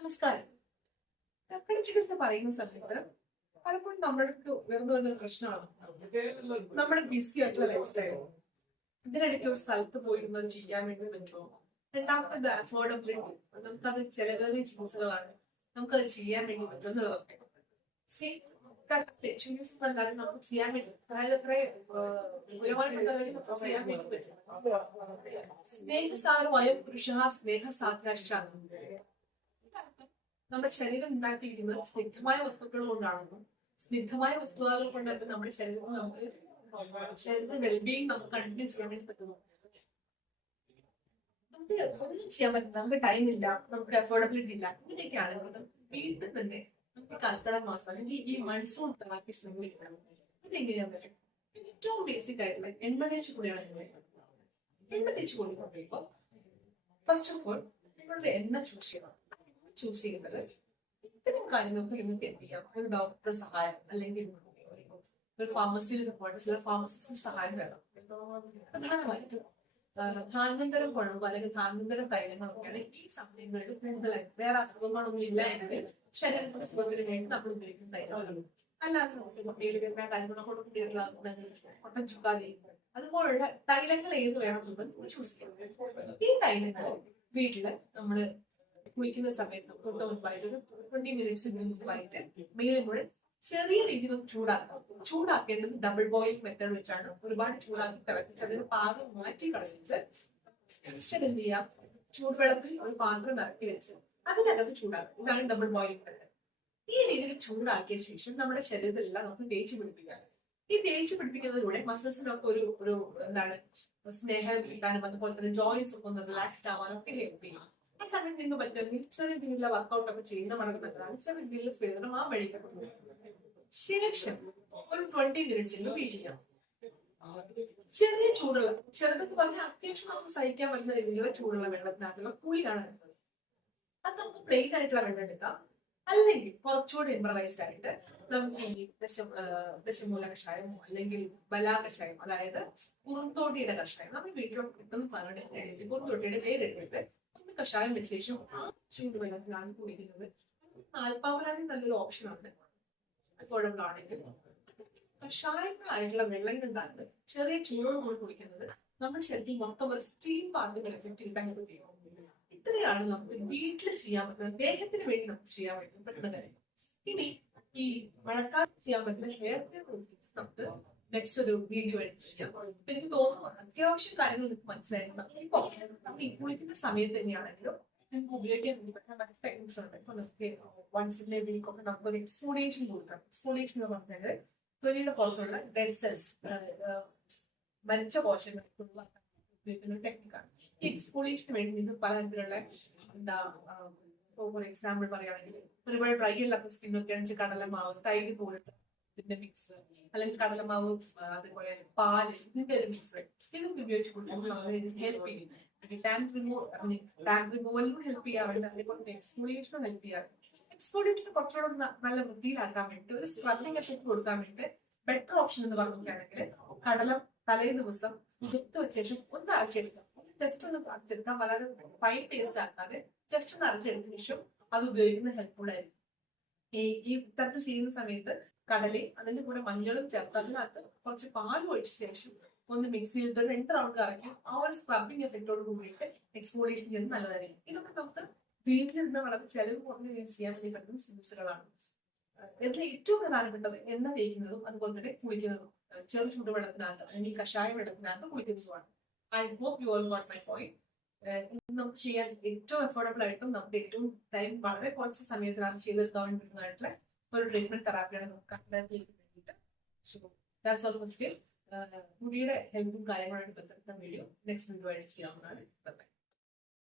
നമസ്കാരം. കക്കടി ചികിത്സ പറയുന്ന സമയത്ത് പലപ്പോഴും നമ്മൾക്ക് ഉയർന്നു വരുന്ന പ്രശ്നമാണ് നമ്മുടെ ബിസി ആയിട്ടുള്ള ലൈഫ് സ്റ്റൈൽ. ഇതിനിടയ്ക്ക് ഒരു സ്ഥലത്ത് പോയിരുന്നത് ചെയ്യാൻ വേണ്ടി പറ്റുമോ? രണ്ടാമത്തെ അഫോർഡബിലിറ്റി, നമുക്കത് ചെലവേറിയ ചികിത്സകളാണ്, നമുക്കത് ചെയ്യാൻ വേണ്ടി പറ്റുമോ എന്നുള്ളതൊക്കെ. നമുക്ക് ചെയ്യാൻ വേണ്ടി, അതായത് അത്ര ഗുണമായിട്ടുള്ള കാര്യം നമുക്ക് ചെയ്യാൻ വേണ്ടി പറ്റും. സ്നേഹസാരമായ പുരുഷ സ്നേഹ സാധ്യാഷ്ട. നമ്മുടെ ശരീരം ഉണ്ടാക്കിയിരിക്കുന്നത് സ്നിഗ്ധമായ വസ്തുക്കൾ കൊണ്ടാണെന്നും സ്നിഗ്ധമായ വസ്തുക്കൾ കൊണ്ട് നമ്മുടെ ശരീരത്തിന് വെൽബീങ് നമുക്ക് കണ്ടിന്യൂ ചെയ്യാൻ വേണ്ടി പറ്റുന്നു. നമുക്ക് ഒന്നും ചെയ്യാൻ പറ്റില്ല, നമുക്ക് ടൈം ഇല്ല, നമുക്ക് അഫോർഡബിലിറ്റി ഇല്ല. ഇങ്ങനെയൊക്കെ ആണെങ്കിലും വീട്ടിൽ തന്നെ നമുക്ക് കർക്കിടക മാസം അല്ലെങ്കിൽ ഈ മൺസൂൺ തെറാപ്പീസ് നമ്മൾ ഇരിക്കണം. ഇതെങ്ങനെയാന്ന് പറ്റും? ഏറ്റവും ബേസിക് ആയിട്ടുള്ള എണ്ണ തേച്ച് കൂടിയാണ് എണ്ണ തേച്ച് കൂടി പറയുമ്പോൾ ഫസ്റ്റ് ഓഫ് ഓൾ നിങ്ങളുടെ എണ്ണ ചൂസ് ചെയ്യുന്നത് ഇത്തരം കാര്യങ്ങൾക്ക് നിങ്ങൾക്ക് എന്ത് ചെയ്യാം? ഒരു ഡോക്ടറുടെ സഹായം അല്ലെങ്കിൽ ഒരു ഫാർമസിയിൽ പോയിട്ട് ചില ഫാർമസിസ്റ്റിന്റെ സഹായം വേണം. പ്രധാനമായിട്ടും ധാന്യന്തരം കുഴമ്പ് അല്ലെങ്കിൽ ധാന്യന്തരം തൈലങ്ങളൊക്കെയാണ് ഈ സമയങ്ങളിൽ കൂടുതലായിട്ട്. വേറെ അസുഖങ്ങളൊന്നും ഇല്ല എങ്കിൽ ശരീരത്തിന്റെ സുഖത്തിന് വേണ്ടി നമ്മൾ ഉപയോഗിക്കുന്ന തൈലങ്ങളാണ്. അല്ലാതെ നമുക്ക് കുട്ടികൾ വരുന്ന കാര്യങ്ങളോട് കുട്ടികളാകുന്നത് ഒട്ടം ചുക്കാതി അതുപോലുള്ള തൈലങ്ങൾ ഏത് വേണമെന്നുള്ളത് ചൂസ് ചെയ്യാം. ഈ തൈലങ്ങൾ വീട്ടില് നമ്മള് കുളിക്കുന്ന സമയത്ത് തൊട്ട് മുമ്പായിട്ട് ഒരു 20 മിനിറ്റ്സ് മുമ്പായിട്ട് മേലും കൂടെ ചെറിയ രീതിയിൽ ഒന്ന് ചൂടാക്കേണ്ടത് ഡബിൾ ബോയിലിംഗ് മെത്തേഡ് വെച്ചാണ്. ഒരുപാട് ചൂടാക്കി തിളപ്പിച്ച് അതിന് പാകം മാറ്റി കളഞ്ഞിട്ട് എന്ത് ചെയ്യാം? ചൂടുവെള്ളത്തിൽ ഒരു പാത്രം ഇറക്കി വെച്ച് അതിനകത്ത് ചൂടാക്കും. ഇതാണ് ഡബിൾ ബോയിലിംഗ് മെത്തേഡ്. ഈ രീതിയിൽ ചൂടാക്കിയ ശേഷം നമ്മുടെ ശരീരത്തിലെല്ലാം നമുക്ക് തേച്ച് പിടിപ്പിക്കാം. ഈ തേച്ച് പിടിപ്പിക്കുന്നതിലൂടെ മസിൽസിനൊക്കെ ഒരു എന്താണ് സ്നേഹം കിട്ടാനും അതുപോലെ തന്നെ ജോയിൻസ് ഒക്കെ ഒന്ന് റിലാക്സ്ഡ് ആവാനും ഒക്കെ ഹെൽപ്പ് ചെയ്യും. ആ സമയത്ത് നിങ്ങൾക്ക് പറ്റുമെങ്കിൽ ചെറിയ രീതിയിലുള്ള വർക്കൗട്ട് ഒക്കെ ചെയ്യുന്ന വളരെ നല്ലതാണ്. ചെറിയ രീതിയിലുള്ള സ്പീഡനം ആ വഴിക്ക് ശേഷം ഒരു 20 മിനിറ്റ്സ് വെയിറ്റ് ചെയ്യാം. ചെറിയ ചൂടുള്ള ചെറുതെന്ന് പറഞ്ഞാൽ അത്യാവശ്യം നമുക്ക് സഹിക്കാൻ പറ്റുന്ന രീതിയിലുള്ള ചൂടുള്ള വെള്ളത്തിനകത്തുള്ള കുളിയാണ്. അത് നമുക്ക് പ്ലെയിൻ ആയിട്ടുള്ള വെള്ളം എടുക്കാം. അല്ലെങ്കിൽ കുറച്ചുകൂടി ഇംപ്രവൈസ്ഡ് ആയിട്ട് നമുക്ക് ഈ ദശമൂല കഷായമോ അല്ലെങ്കിൽ ബലാ കഷായം, അതായത് കുറുന്തോട്ടിയുടെ കഷായം നമ്മൾ വീട്ടിലൊക്കെ കിട്ടുന്ന പറഞ്ഞിട്ട് കുറുന്തോട്ടിയുടെ വേരെടുത്തിട്ട് ഒന്ന് കഷായം വെച്ച ശേഷം ആ ചൂടുവെള്ളത്തിലാണ് കുടിക്കുന്നത്. നാൽപ്പാമരാണെങ്കിൽ നല്ലൊരു ഓപ്ഷനാണ്. അഫോർഡബിൾ ആണെങ്കിൽ കഷായങ്ങളായിട്ടുള്ള വെള്ളങ്ങളുണ്ടാകുന്നത് ചെറിയ ചൂടോട് കൂടി കുടിക്കുന്നത് നമ്മുടെ ശരീരത്തിൽ മൊത്തം ഒരു സ്റ്റീം പാർട്ടികൾ എഫക്ട് കിട്ടാൻ കഴിയും. ഇത്രയാണ് നമുക്ക് വീട്ടിൽ ചെയ്യാൻ പറ്റുന്നത്, ദേഹത്തിന് വേണ്ടി നമുക്ക് ചെയ്യാൻ പറ്റുന്ന കാര്യം. ഇനി ഈ മഴക്കാലത്ത് ചെയ്യാൻ പറ്റുന്ന ഹെയർ കെയർ റൂട്ടീൻസ് നമുക്ക് നെക്സ്റ്റ് ഒരു വീഡിയോ ആയിട്ട് ചെയ്യാം. അപ്പൊ എനിക്ക് തോന്നുന്നു അത്യാവശ്യം കാര്യങ്ങൾ നിങ്ങൾക്ക് മനസ്സിലായിരുന്നു. ഇപ്പൊ നമ്മൾ ഈ കുളിക്കുന്ന സമയത്ത് തന്നെയാണെങ്കിലും നിങ്ങൾക്ക് ഉപയോഗിക്കാൻ വേണ്ടി പറ്റുന്ന മറ്റു ടെക്നിക്സ് ഉണ്ട്. ഇപ്പൊ നമുക്ക് വൺസ് ഇൻ എ വീക്ക് ഒക്കെ നമുക്കൊരു എക്സ്ഫോളിയേഷൻ കൊടുക്കാം. എക്സ്ഫോളിയേഷൻ എന്ന് പറഞ്ഞാൽ തൊലിയുടെ പുറത്തുള്ള ഡെഡ് സെൽസ്, മരിച്ച കോശങ്ങൾ ഉപയോഗിക്കുന്ന ഒരു ടെക്നിക്കാണ്. ഈ എക്സ്ഫോളിയേഷന് വേണ്ടി നിങ്ങൾ പലതരത്തിലുള്ള എന്താ ഫോർ എക്സാമ്പിൾ പറയുകയാണെങ്കിൽ ഒരുപാട് ഡ്രൈ ഉള്ള സ്കിന്നൊക്കെ ആണെങ്കിൽ കടലമാവ്, തൈര് പോലുള്ള ഇതിന്റെ മിക്സ്, അല്ലെങ്കിൽ കടലമാവ് അതുപോലെ പാല്, ഇതിന്റെ ഒരു മിക്സ് ഇതൊക്കെ ഉപയോഗിച്ച് കൊടുക്കുമ്പോൾ ഹെൽപ്പ് ചെയ്യും. ടാൻ റിമൂവലിനും ഹെൽപ്പ് ചെയ്യാറുണ്ട്, അതേപോലെ എക്സ്ഫോളിയേഷനും ഹെൽപ്പ് ചെയ്യാറുണ്ട്. എക്സ്ഫോളിയേഷന് കുറച്ചുകൂടെ നല്ല വൃത്തിയിലാക്കാൻ വേണ്ടി ഒരു സ്ക്രബിംഗ് എഫക്ട് കൊടുക്കാൻ വേണ്ടി ബെറ്റർ ഓപ്ഷൻ എന്ന് പറഞ്ഞിട്ടാണെങ്കിൽ കടലം തലേ ദിവസം കുതിർത്ത് വെച്ച ശേഷം ഒന്ന് അരച്ചെടുക്കാം. ജസ്റ്റ് ഒന്ന് അരച്ചെടുക്കാം, വളരെ ഫൈൻ പേസ്റ്റ് ആക്കാതെ ജസ്റ്റ് ഒന്ന് അരച്ചെടുത്ത ശേഷം അത് ഉപയോഗിക്കുന്നത് ഹെൽപ്ഫുൾ ആയിരിക്കും. ഈ ഇത്തരത്തിൽ ചെയ്യുന്ന സമയത്ത് കടലയും അതിന്റെ കൂടെ മഞ്ഞളും ചേർത്ത് അതിനകത്ത് കുറച്ച് പാൽ ഒഴിച്ച ശേഷം ഒന്ന് മിക്സ് ചെയ്തിട്ട് 2 റൗണ്ട് കറക്കി ആ ഒരു സ്ക്രബിംഗ് എഫക്റ്റോട് കൂടിയിട്ട് എക്സ്ഫോളിയേഷൻ ചെയ്യുന്നത് നല്ലതായിരിക്കും. ഇതൊക്കെ നമുക്ക് വീട്ടിലിരുന്ന് വളരെ ചെലവ് കുറഞ്ഞ രീതിയിൽ ചെയ്യാൻ വേണ്ടി പറ്റുന്ന ചികിത്സകളാണ്. ഇതിൽ ഏറ്റവും പ്രധാനപ്പെട്ടത് എണ്ണ തേക്കുന്നതും അതുപോലെ തന്നെ കുളിക്കുന്നതും ചെറു ചൂടുവെള്ളത്തിനകത്ത് അല്ലെങ്കിൽ കഷായ വെള്ളത്തിനകത്ത് കുളിക്കുന്നതുമാണ്. I hope you all got my point. നമുക്ക് ചെയ്യാൻ ഏറ്റവും അഫോർഡബിൾ ആയിട്ടും നമുക്ക് ഏറ്റവും ടൈം വളരെ കുറച്ച് സമയത്തിനകത്ത് ചെയ്തെടുക്കാൻ വേണ്ടിയിട്ടുള്ള ഒരു ട്രീറ്റ്മെന്റ് തെറാപ്പിയാണ് നമുക്ക് വേണ്ടിയിട്ട്. So that's all for today. മുടിയുടെ ഹെൽത്തും കാര്യങ്ങളായിട്ട് ബന്ധപ്പെട്ട വീഡിയോ നെക്സ്റ്റ് വീഡിയോ ആയിട്ട് ചെയ്യാവുന്നതാണ്.